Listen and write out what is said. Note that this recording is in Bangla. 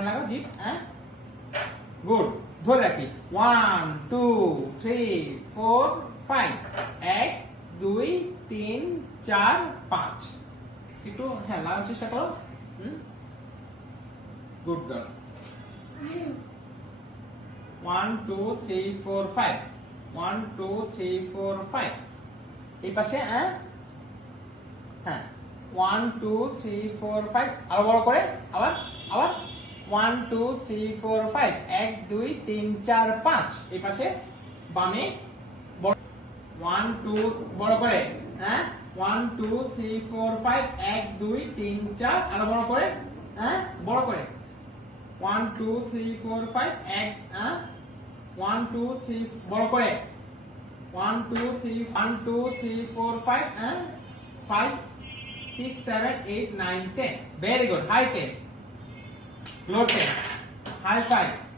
এখানে লাগাও জিপ হ্যাঁ গুড ধরে রাখি 1 2 3 4 5 1 2 3 4 5 একটু হ্যাঁ লাগানোর চেষ্টা করো গুড গার্ল 1 2 3 4 5 1 2 3 4 5 এই পাশে হ্যাঁ 1 2 3 4 5 আরো বড় করে আবার 1 2 3 4 5 1 2 3 4 5 এই পাশে বামে 1 2 বড় করে হ্যাঁ 1 2 3 4 5 1 2 3 4 আরো বড় করে হ্যাঁ বড় করে 1 2 3 4 5 1 1 2 3 বড় করে 1 2 3 1 2 3 4 5 5 6 7 8 9 10 very good high 10 low 10 high 5